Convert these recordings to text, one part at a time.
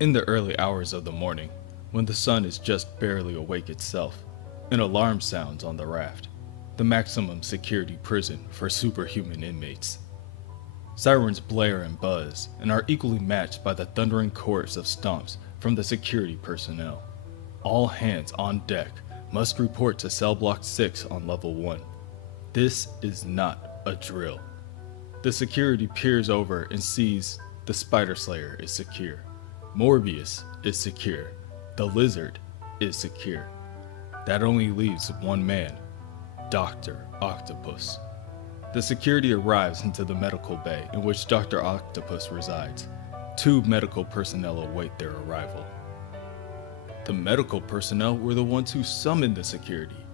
In the early hours of the morning, when the sun is just barely awake itself, an alarm sounds on the raft, the maximum security prison for superhuman inmates. Sirens blare and buzz and are equally matched by the thundering chorus of stomps from the security personnel. All hands on deck must report to Cell Block 6 on Level 1. This is not a drill. The security peers over and sees the Spider Slayer is secure. Morbius is secure. The Lizard is secure. That only leaves one man, Dr. Octopus. The security arrives into the medical bay in which Dr. Octopus resides. Two medical personnel await their arrival. The medical personnel were the ones who summoned the security.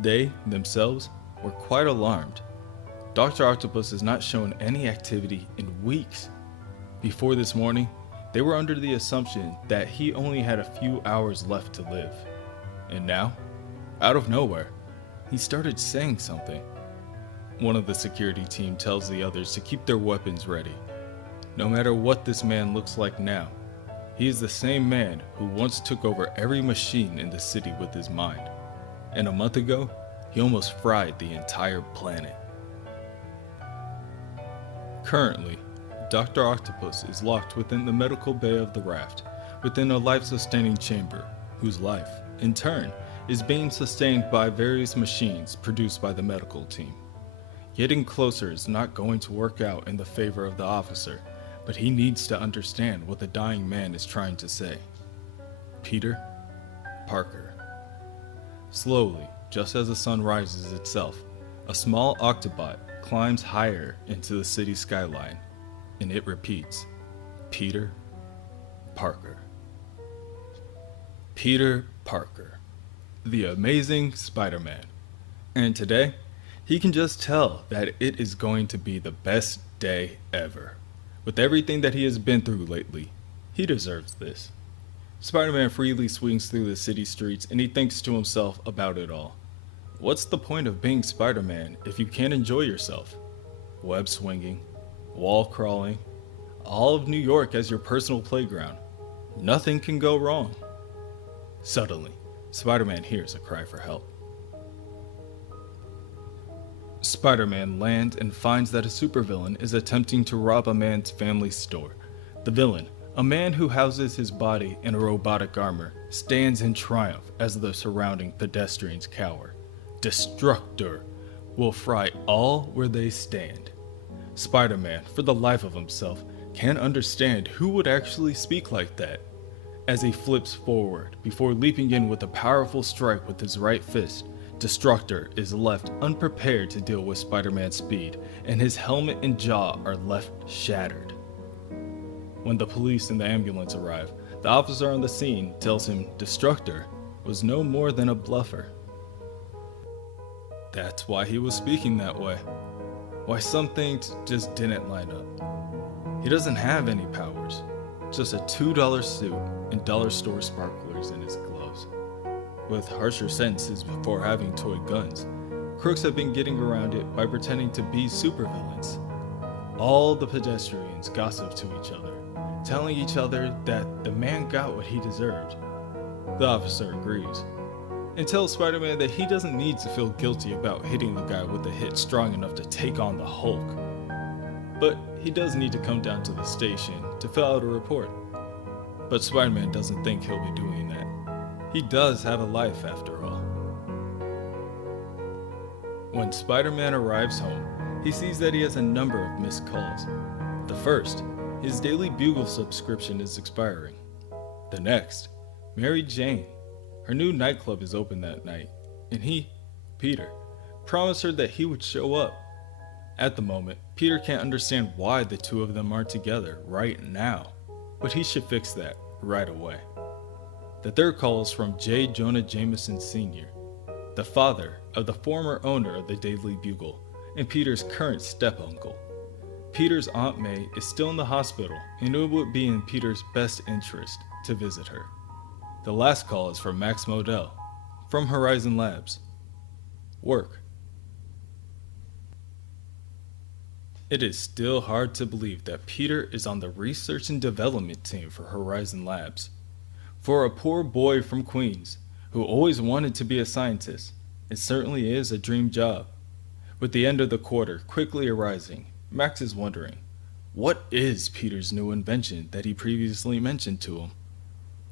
They, themselves, were quite alarmed. Dr. Octopus has not shown any activity in weeks. Before this morning, they were under the assumption that he only had a few hours left to live. And now, out of nowhere, he started saying something. One of the security team tells the others to keep their weapons ready. No matter what this man looks like now, he is the same man who once took over every machine in the city with his mind. And a month ago, he almost fried the entire planet. Currently, Dr. Octopus is locked within the medical bay of the raft, within a life-sustaining chamber, whose life, in turn, is being sustained by various machines produced by the medical team. Getting closer is not going to work out in the favor of the officer, but he needs to understand what the dying man is trying to say. Peter Parker. Slowly, just as the sun rises itself, a small Octobot climbs higher into the city skyline, and it repeats, Peter Parker. Peter Parker, the amazing Spider-Man. And today, he can just tell that it is going to be the best day ever. With everything that he has been through lately, he deserves this. Spider-Man freely swings through the city streets and he thinks to himself about it all. What's the point of being Spider-Man if you can't enjoy yourself? Web swinging, wall crawling, all of New York as your personal playground. Nothing can go wrong. Suddenly, Spider-Man hears a cry for help. Spider-Man lands and finds that a supervillain is attempting to rob a man's family store. The villain, a man who houses his body in a robotic armor, stands in triumph as the surrounding pedestrians cower. Destructor will fry all where they stand. Spider-Man, for the life of himself, can't understand who would actually speak like that. As he flips forward, before leaping in with a powerful strike with his right fist, Destructor is left unprepared to deal with Spider-Man's speed, and his helmet and jaw are left shattered. When the police and the ambulance arrive, the officer on the scene tells him Destructor was no more than a bluffer. That's why he was speaking that way. Why some things just didn't line up. He doesn't have any powers, just a $2 suit and dollar store sparklers in his gloves. With harsher sentences before having toy guns, crooks have been getting around it by pretending to be supervillains. All the pedestrians gossip to each other, telling each other that the man got what he deserved. The officer agrees, and tells Spider-Man that he doesn't need to feel guilty about hitting the guy with a hit strong enough to take on the Hulk. But he does need to come down to the station to fill out a report. But Spider-Man doesn't think he'll be doing that. He does have a life after all. When Spider-Man arrives home, he sees that he has a number of missed calls. The first, his Daily Bugle subscription is expiring. The next, Mary Jane. Her new nightclub is open that night, and he, Peter, promised her that he would show up. At the moment, Peter can't understand why the two of them aren't together right now, but he should fix that right away. The third call is from J. Jonah Jameson Sr., the father of the former owner of the Daily Bugle and Peter's current step-uncle. Peter's Aunt May is still in the hospital, and it would be in Peter's best interest to visit her. The last call is from Max Modell, from Horizon Labs. Work. It is still hard to believe that Peter is on the research and development team for Horizon Labs. For a poor boy from Queens who always wanted to be a scientist, it certainly is a dream job. With the end of the quarter quickly arising, Max is wondering, what is Peter's new invention that he previously mentioned to him?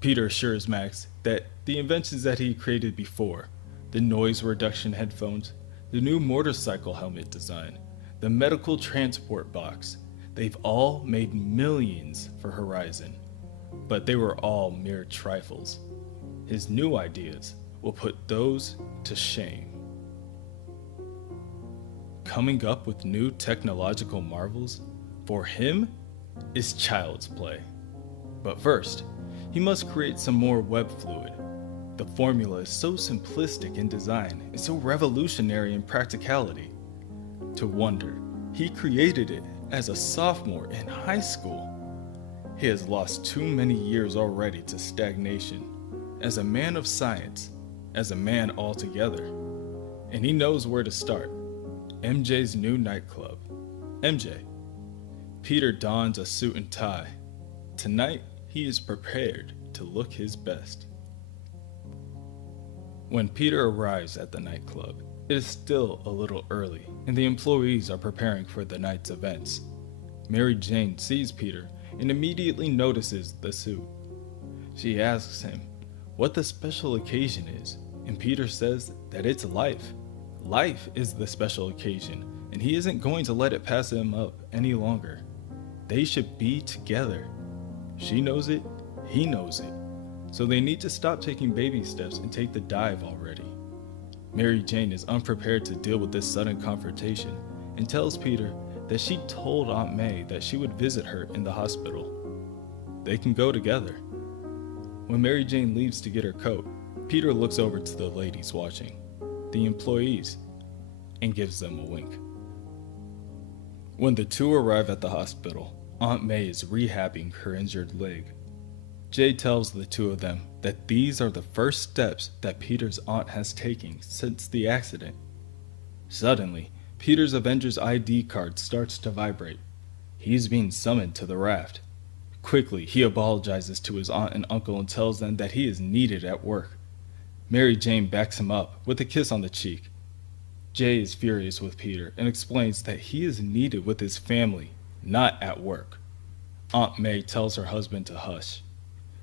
Peter assures Max that the inventions that he created before, the noise reduction headphones, the new motorcycle helmet design, the medical transport box, they've all made millions for Horizon. But they were all mere trifles. His new ideas will put those to shame. Coming up with new technological marvels, for him, is child's play. But first, he must create some more web fluid. The formula is so simplistic in design and so revolutionary in practicality. To wonder, he created it as a sophomore in high school. He has lost too many years already to stagnation. As a man of science, as a man altogether. And he knows where to start. MJ's new nightclub. MJ. Peter dons a suit and tie. Tonight, he is prepared to look his best. When Peter arrives at the nightclub, it is still a little early, and the employees are preparing for the night's events. Mary Jane sees Peter and immediately notices the suit. She asks him what the special occasion is, and Peter says that it's life. Life is the special occasion, and he isn't going to let it pass him up any longer. They should be together. She knows it, he knows it. So they need to stop taking baby steps and take the dive already. Mary Jane is unprepared to deal with this sudden confrontation and tells Peter that she told Aunt May that she would visit her in the hospital. They can go together. When Mary Jane leaves to get her coat, Peter looks over to the ladies watching, the employees, and gives them a wink. When the two arrive at the hospital, Aunt May is rehabbing her injured leg. Jay tells the two of them that these are the first steps that Peter's aunt has taken since the accident. Suddenly, Peter's Avengers ID card starts to vibrate. He's being summoned to the raft. Quickly, he apologizes to his aunt and uncle and tells them that he is needed at work. Mary Jane backs him up with a kiss on the cheek. Jay is furious with Peter and explains that he is needed with his family, not at work. Aunt May tells her husband to hush.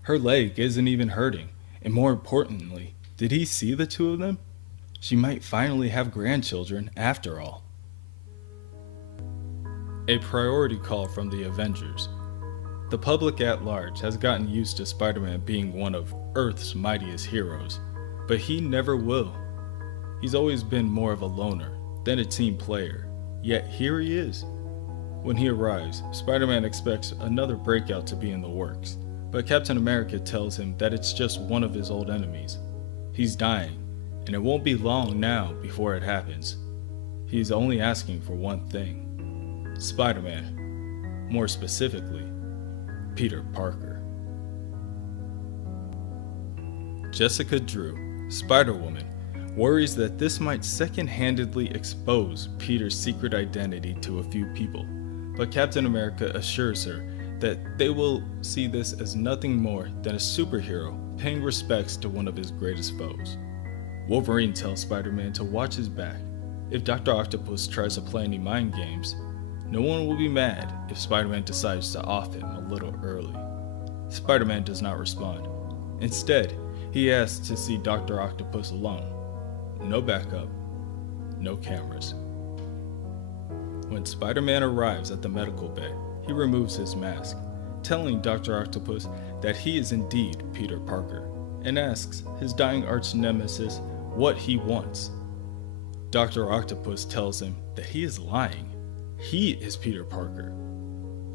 Her leg isn't even hurting, and more importantly, did he see the two of them? She might finally have grandchildren after all. A priority call from the Avengers. The public at large has gotten used to Spider-Man being one of Earth's mightiest heroes, but he never will. He's always been more of a loner than a team player, yet here he is. When he arrives, Spider-Man expects another breakout to be in the works, but Captain America tells him that it's just one of his old enemies. He's dying, and it won't be long now before it happens. He's only asking for one thing: Spider-Man. More specifically, Peter Parker. Jessica Drew, Spider-Woman, worries that this might second-handedly expose Peter's secret identity to a few people, but Captain America assures her that they will see this as nothing more than a superhero paying respects to one of his greatest foes. Wolverine tells Spider-Man to watch his back. If Dr. Octopus tries to play any mind games, no one will be mad if Spider-Man decides to off him a little early. Spider-Man does not respond. Instead, he asks to see Dr. Octopus alone. No backup, no cameras. When Spider-Man arrives at the medical bay, he removes his mask, telling Dr. Octopus that he is indeed Peter Parker, and asks his dying arch-nemesis what he wants. Dr. Octopus tells him that he is lying. He is Peter Parker.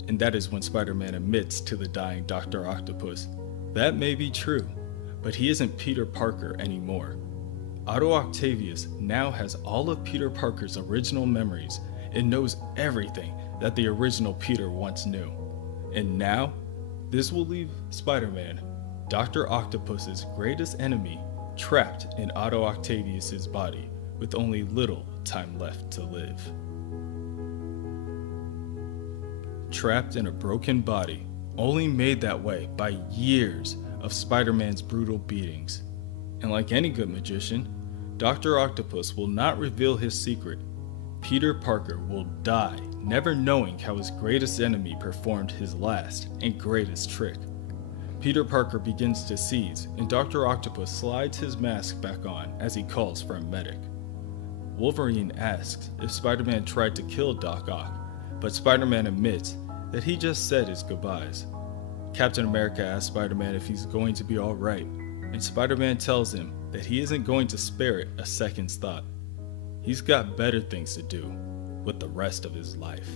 And that is when Spider-Man admits to the dying Dr. Octopus, that may be true, but he isn't Peter Parker anymore. Otto Octavius now has all of Peter Parker's original memories and knows everything that the original Peter once knew. And now, this will leave Spider-Man, Dr. Octopus's greatest enemy, trapped in Otto Octavius's body with only little time left to live. trapped in a broken body, only made that way by years of Spider-Man's brutal beatings. And like any good magician, Dr. Octopus will not reveal his secret. Peter Parker will die, never knowing how his greatest enemy performed his last and greatest trick. Peter Parker begins to seize, and Dr. Octopus slides his mask back on as he calls for a medic. Wolverine asks if Spider-Man tried to kill Doc Ock, but Spider-Man admits that he just said his goodbyes. Captain America asks Spider-Man if he's going to be alright, and Spider-Man tells him that he isn't going to spare it a second's thought. He's got better things to do with the rest of his life.